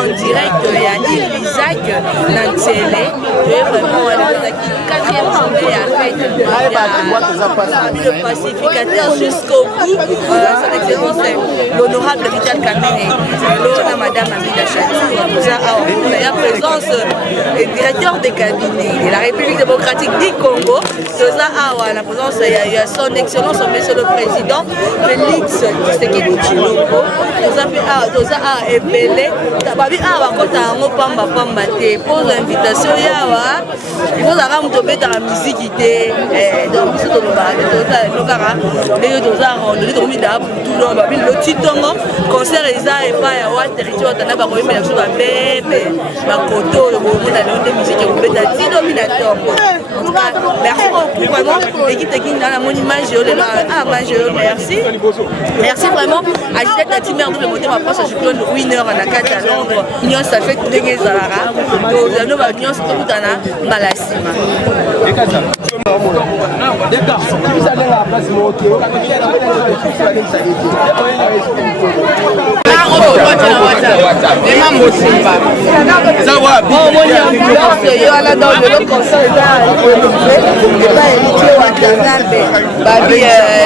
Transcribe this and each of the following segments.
En direct, il y a Isaac Nantiele, vraiment la 4e journée à fête, le pacificateur jusqu'au bout, son excellence l'honorable Vital Kamene, l'honneur Madame Amida Chatou, il y a présence du directeur des cabinets de la République démocratique du Congo, la présence il y a son excellence monsieur le président Félix Tshisekedi Tshilombo, babi awa kota ngo pamba pamba te pose invitation yawa il faut avoir muto beta la musique te donc biso to ba to kara le to za rendre to mi da tout no babi le titongo concert eza et pas ya wa territoire tana ba ko yemela so ba bebe ba koto le mo na le musique ko beta tino minateur en tout cas merci beaucoup vraiment l'équipe technique dans la monument géo merci vraiment à Gisette Tatimer de monter ma place je donne winner à la carte à Londres union ça fait tout les zara donc nous va union c'est tout ana malasima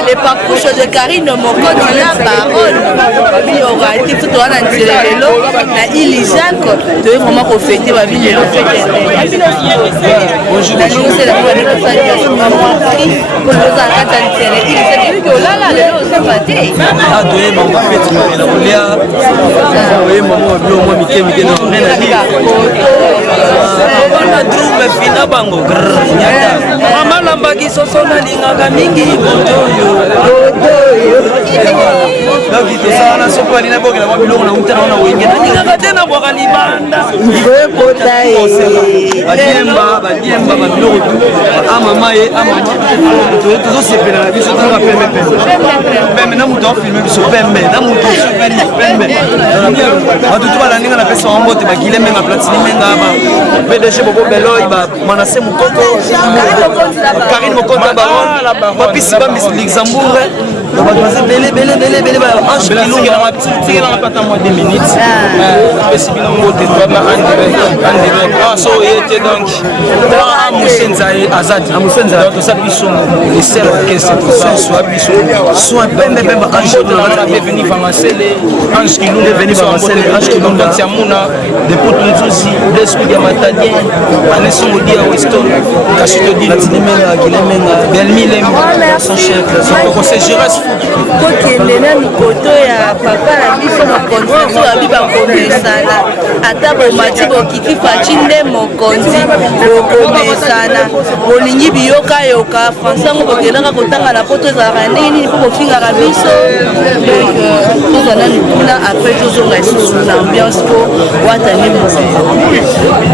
les parcours de Karine Mokodi la parole il aura été tout droit dans le vélo na Isaac de vraiment profiter ma vie le fait bonjour la ata bomati bokiki faci nde mokonzi bokomesana bolingi biyokayoka français ngo bokelaka kotangana po tozalaka ndenge nini po bofingaka biso tozana mikuna après tozonga lisusu na ambiance po watani mokonzi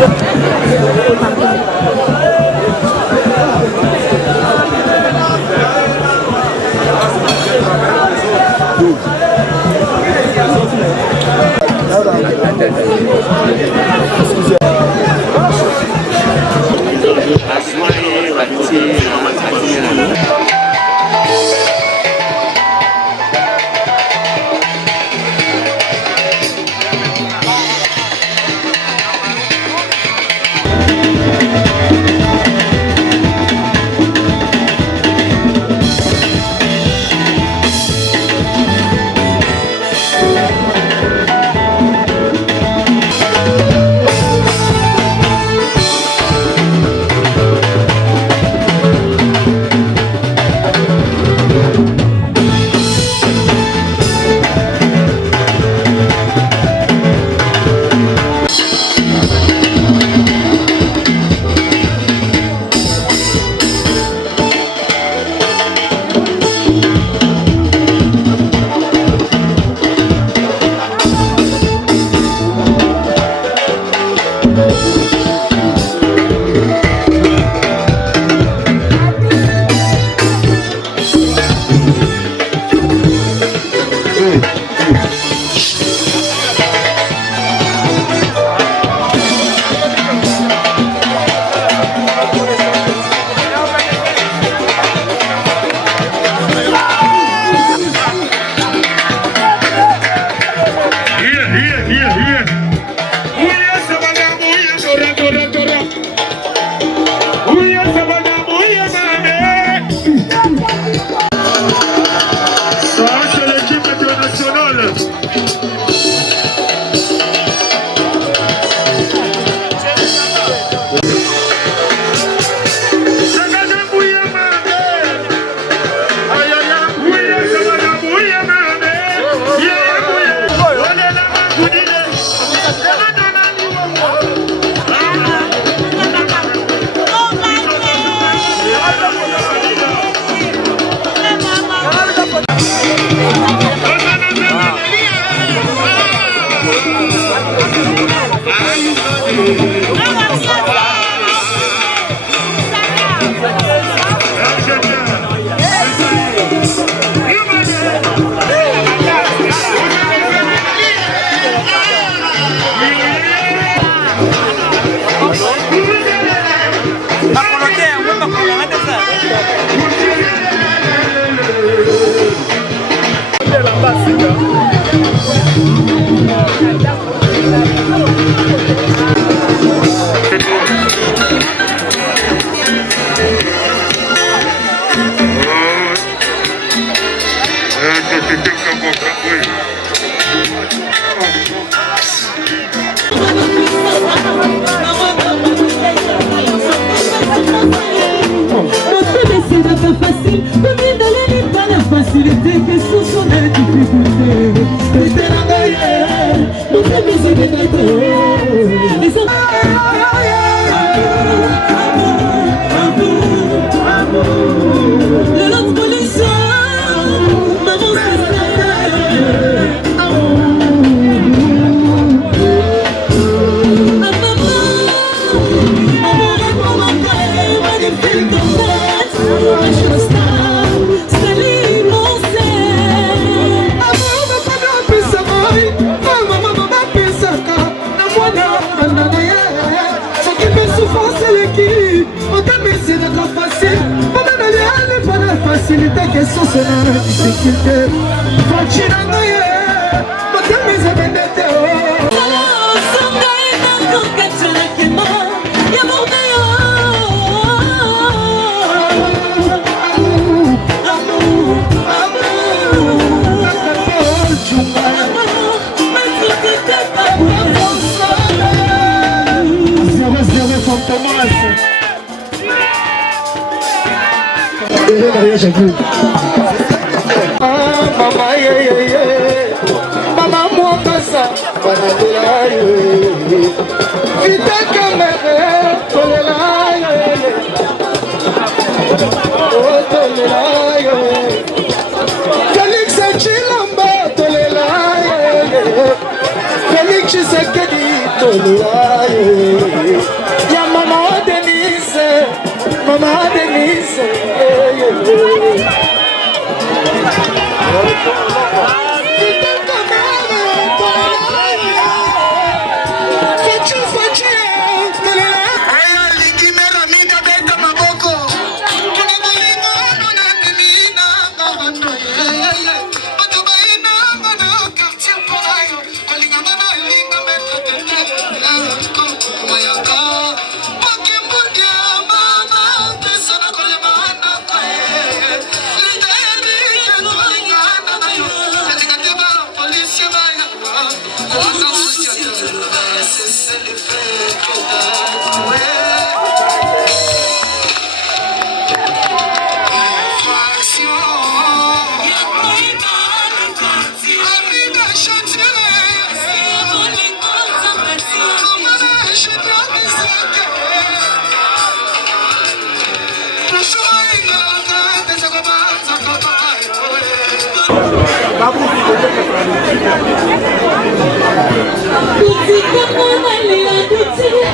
Tutti come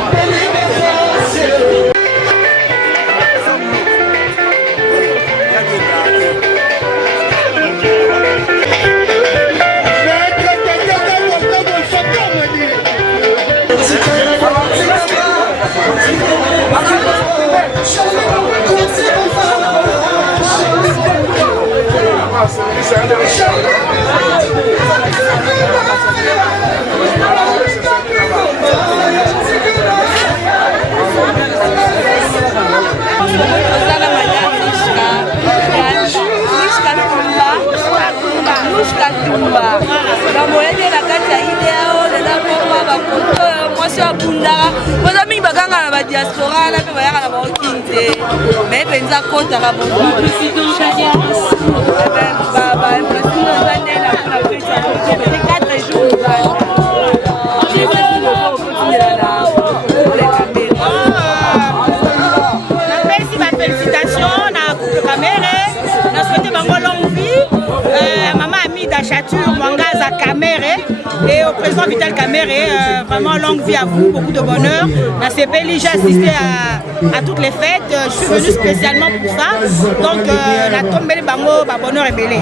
diaspora la pe bayaka na baokinte me penza kota ka bongo ba impression za ndela kuna pesa c'est 4 jours félicitations na couple Camere na souhaité bango longue vie maman Amida Chature Mwangaza Camere et au président Vital Camere vraiment longue vie à vous, beaucoup de bonheur. Dans ces pays, j'ai assisté à toutes les fêtes, je suis venue spécialement pour ça. Donc la tombée de bango, bonheur et belé.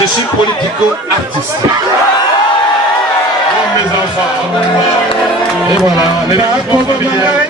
Je suis politico-artiste. Comme mes enfants. Et voilà, les enfants familiales.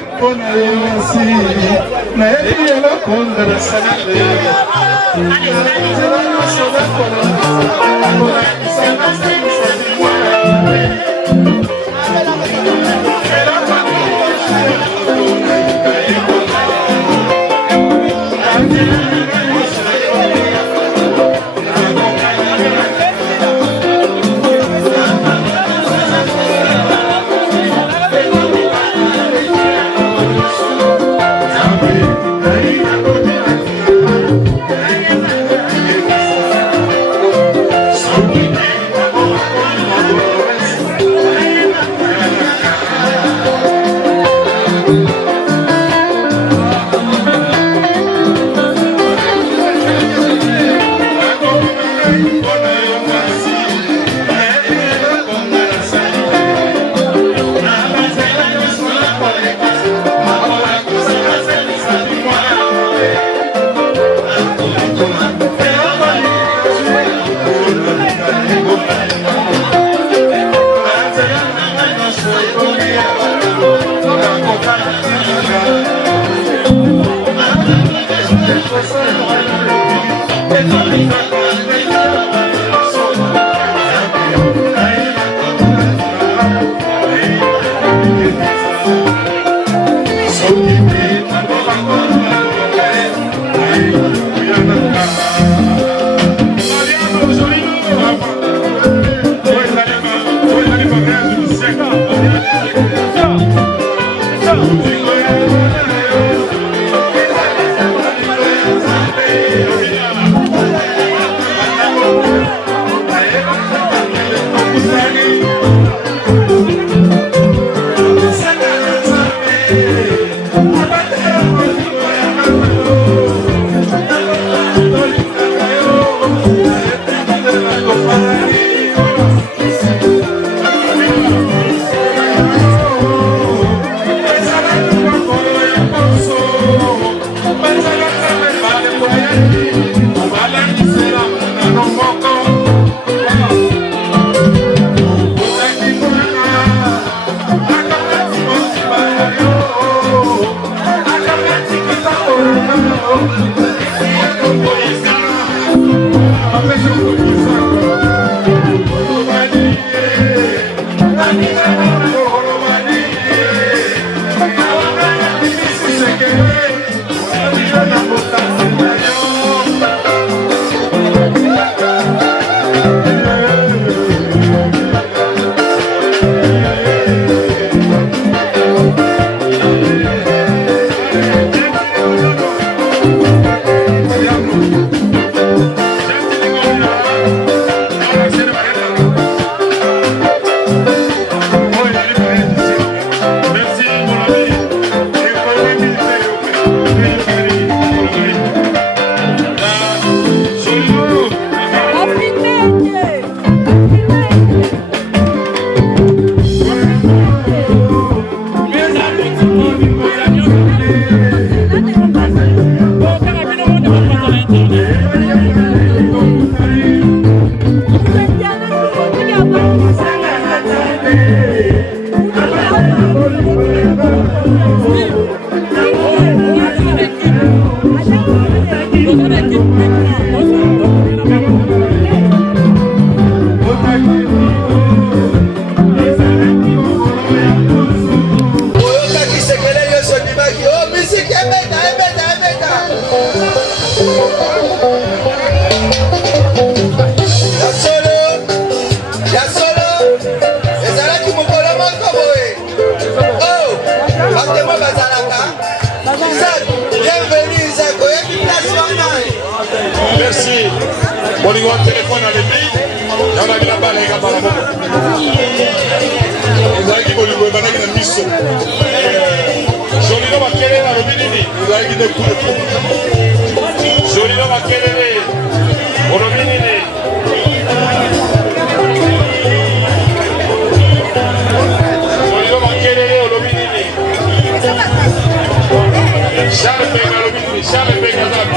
Merci. Bolingo téléphone à l'église. Il y en a qui la balle et la balle. Vous avez qui bolingo et banane dans misso. Jolino Makelele à l'obinini. Vous avez qui de coup de coup. Jolino Makelele au l'obinini. Jolino Makelele au l'obinini. Charles Pega à l'obinini. Charles Pega à l'obinini.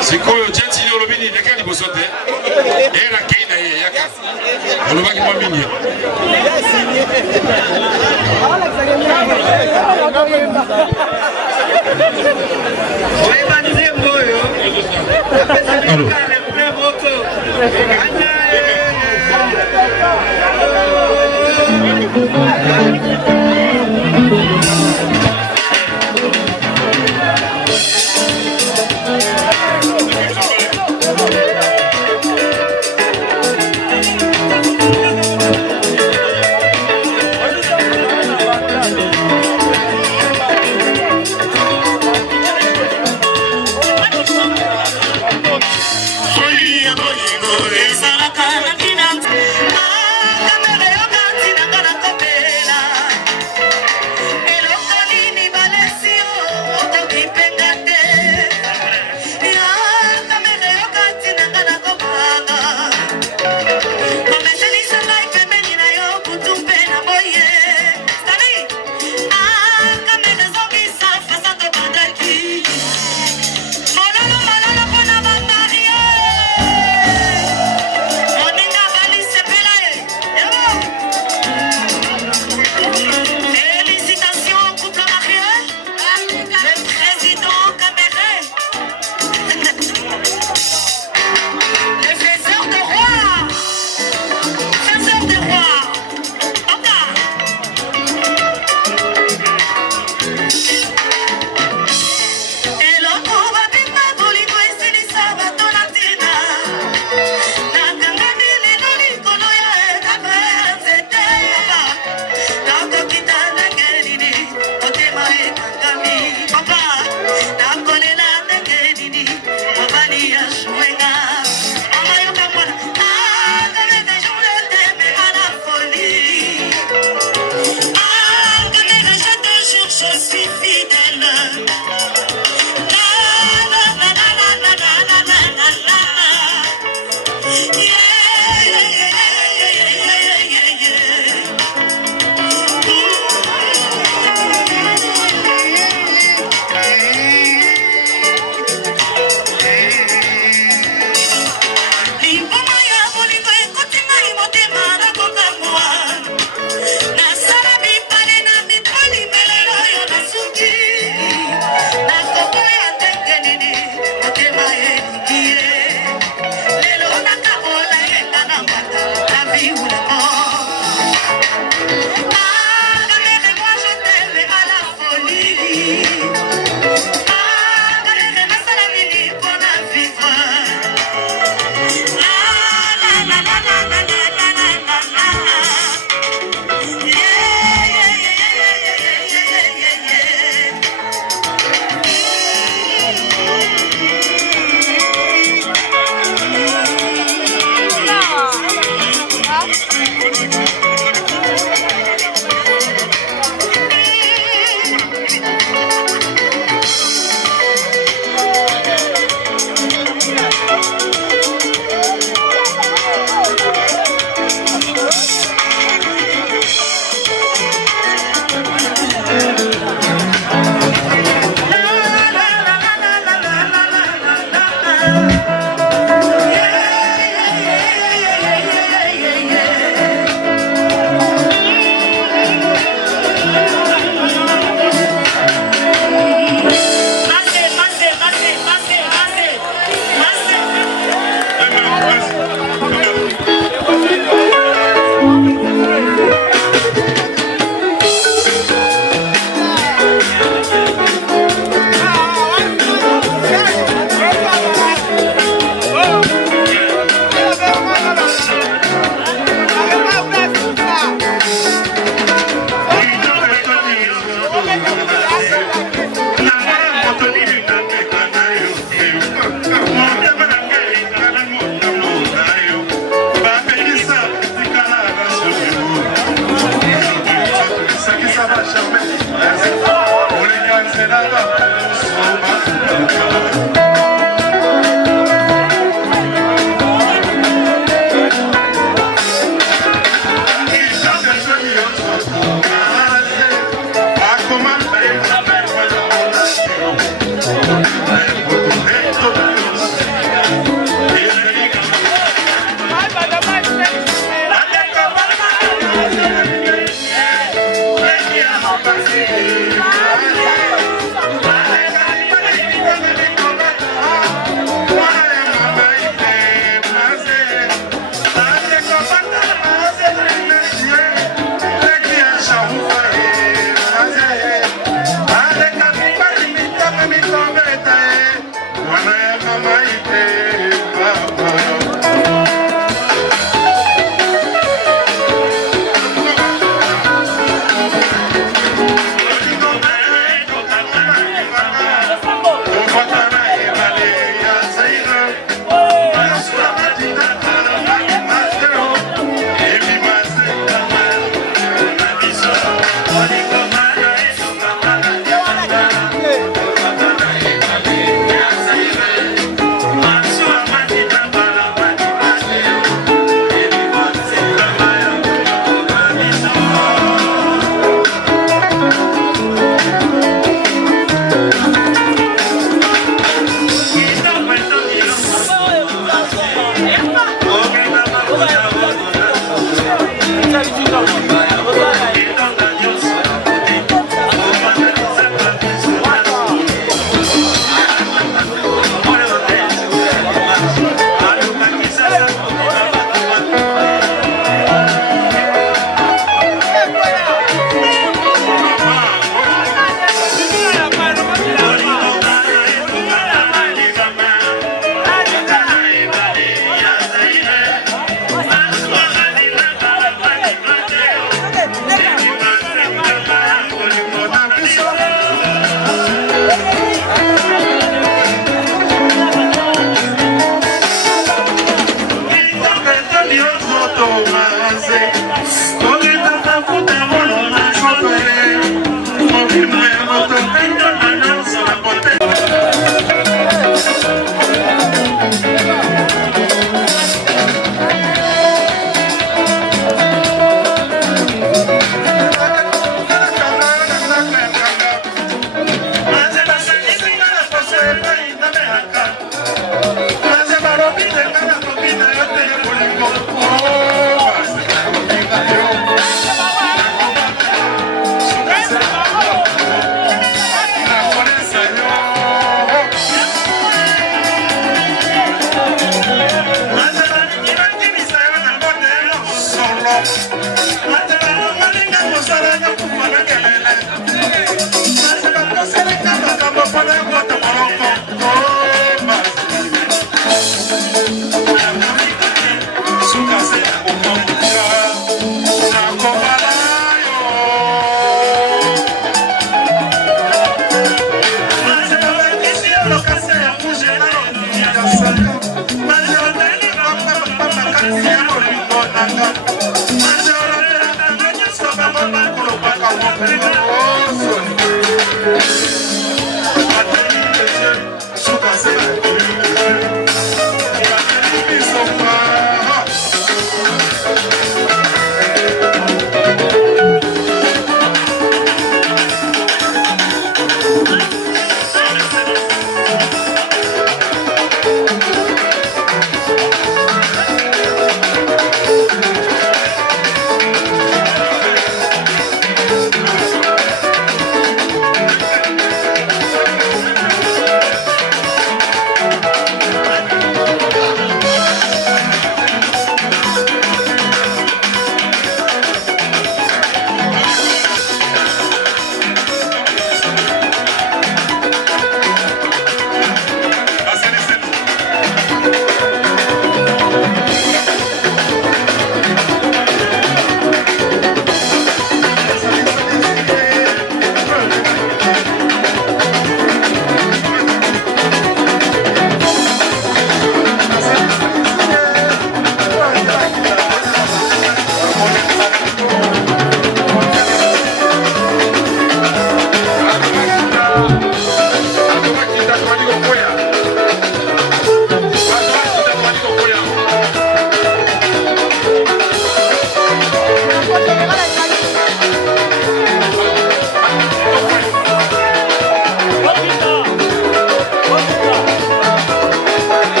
Sikoyo jensi yo lobini de kali bosote era keina ye yaka alobaki mwa mingi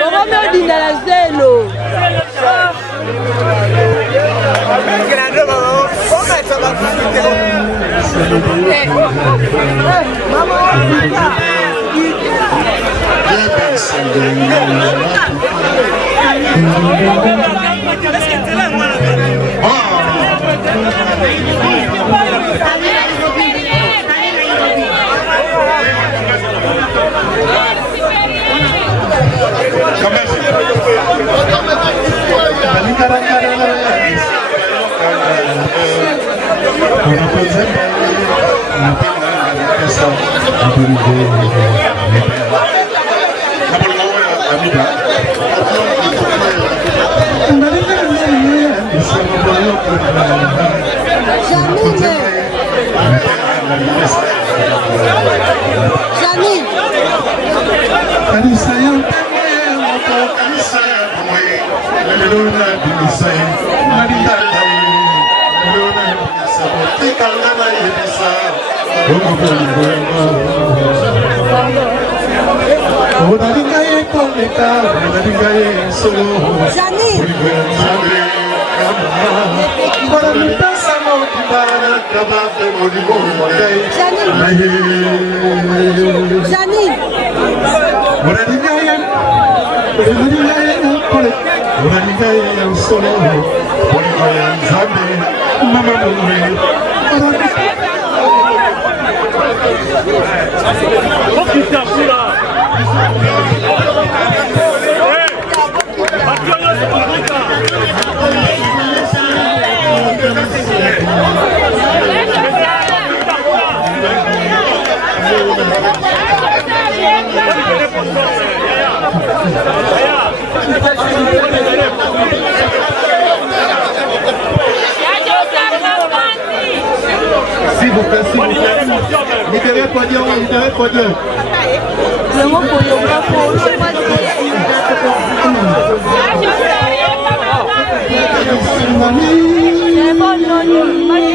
Bokomodinda na zelo. S'il vous plaît, s'il vous plaît. Libérez Podium, libérez Podium.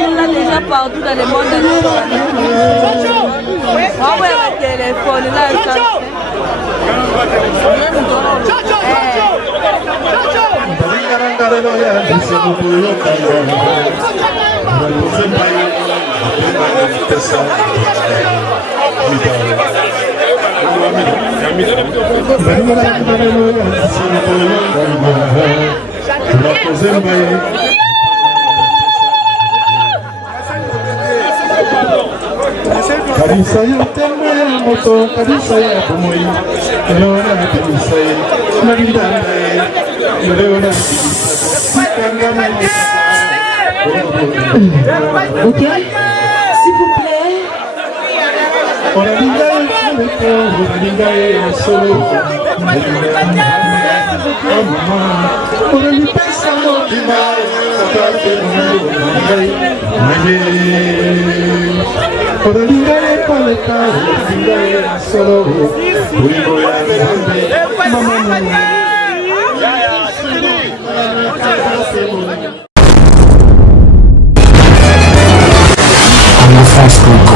On l'a déjà partout dans le monde. On va le téléphone là. Kadisaya tembe moto kadisaya pomoi elona kadisaya nabidana elona Ok, s'il vous plaît. On a dit solo. I'm the fast food